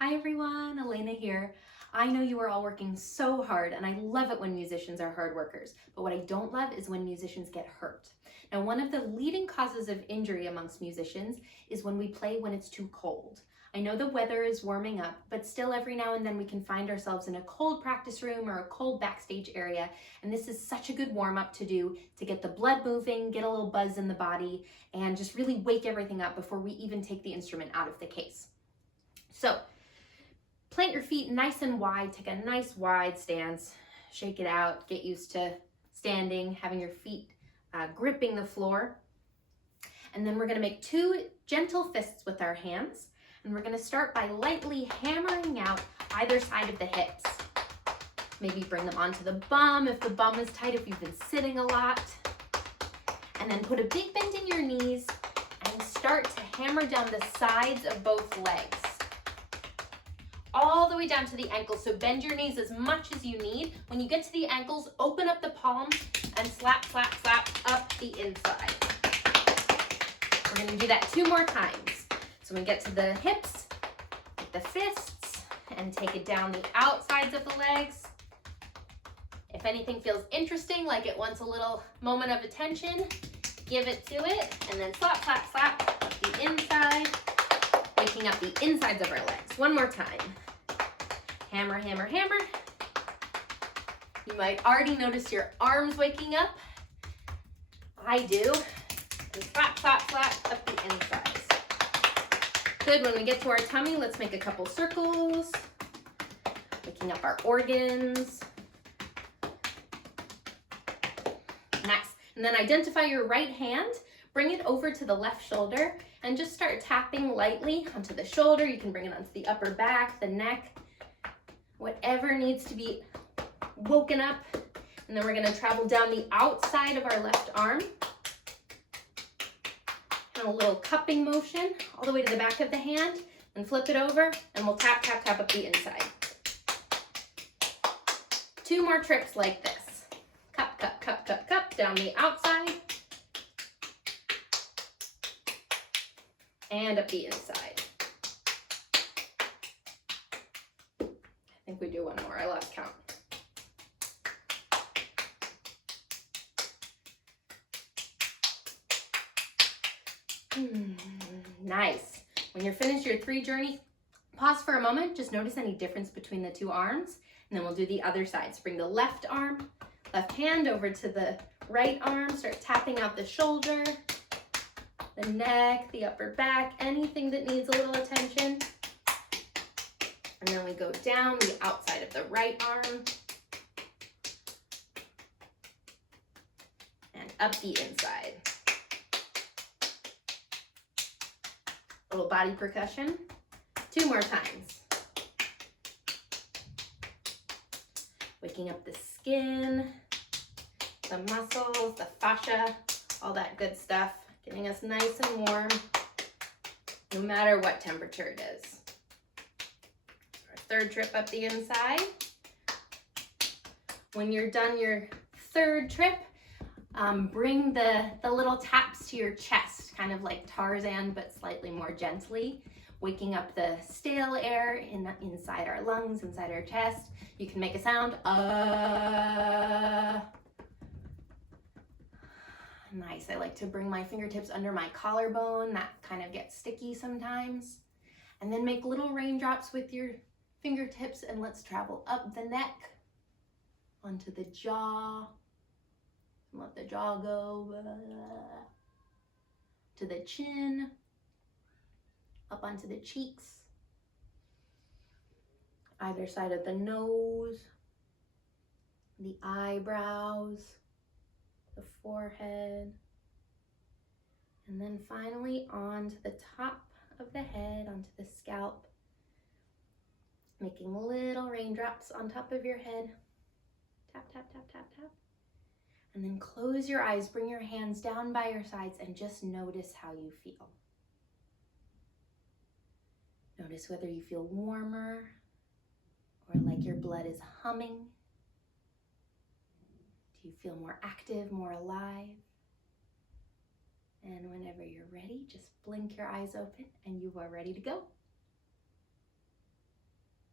Hi everyone, Elena here. I know you are all working so hard and I love it when musicians are hard workers, but what I don't love is when musicians get hurt. Now, one of the leading causes of injury amongst musicians is when we play when it's too cold. I know the weather is warming up, but still every now and then we can find ourselves in a cold practice room or a cold backstage area, and this is such a good warm-up to do to get the blood moving, get a little buzz in the body, and just really wake everything up before we even take the instrument out of the case. So, plant your feet nice and wide, take a nice wide stance, shake it out, get used to standing, having your feet gripping the floor. And then we're gonna make two gentle fists with our hands. And we're gonna start by lightly hammering out either side of the hips. Maybe bring them onto the bum if the bum is tight, if you've been sitting a lot. And then put a big bend in your knees and start to hammer down the sides of both legs, all the way down to the ankles. So bend your knees as much as you need. When you get to the ankles, open up the palms and slap, slap, slap up the inside. We're gonna do that 2 more times. So when we get to the hips, with the fists, and take it down the outsides of the legs. If anything feels interesting, like it wants a little moment of attention, give it to it, and then slap, slap, slap up the inside, waking up the insides of our legs. 1 more time. Hammer, hammer, hammer. You might already notice your arms waking up. I do. And slap, slap, slap up the insides. Good. When we get to our tummy, let's make a couple circles, waking up our organs. Nice. And then identify your right hand, bring it over to the left shoulder, and just start tapping lightly onto the shoulder. You can bring it onto the upper back, the neck, whatever needs to be woken up. And then we're gonna travel down the outside of our left arm. And a little cupping motion all the way to the back of the hand, and flip it over, and we'll tap, tap, tap up the inside. 2 more trips like this. Cup, cup, cup, cup, cup, down the outside, and up the inside. I think we do 1 more, I lost count. Nice. When you're finished your 3 journey, pause for a moment, just notice any difference between the 2 arms, and then we'll do the other side. So bring the left arm, left hand over to the right arm, start tapping out the shoulder, the neck, the upper back, anything that needs a little attention. And then we go down the outside of the right arm and up the inside. Little body percussion. 2 more times. Waking up the skin, the muscles, the fascia, all that good stuff. Getting us nice and warm, no matter what temperature it is. Our 3rd trip up the inside. When you're done your 3rd trip, bring the little taps to your chest, kind of like Tarzan, but slightly more gently, waking up the stale air inside our lungs, inside our chest. You can make a sound, Nice. I like to bring my fingertips under my collarbone. That kind of gets sticky sometimes. And then make little raindrops with your fingertips, and let's travel up the neck, onto the jaw, and let the jaw go, to the chin, up onto the cheeks, either side of the nose, the eyebrows, the forehead, and then finally onto the top of the head, onto the scalp, making little raindrops on top of your head. Tap, tap, tap, tap, tap. And then close your eyes, bring your hands down by your sides, and just notice how you feel. Notice whether you feel warmer or like your blood is humming. Do you feel more active, more alive? And whenever you're ready, just blink your eyes open and you are ready to go.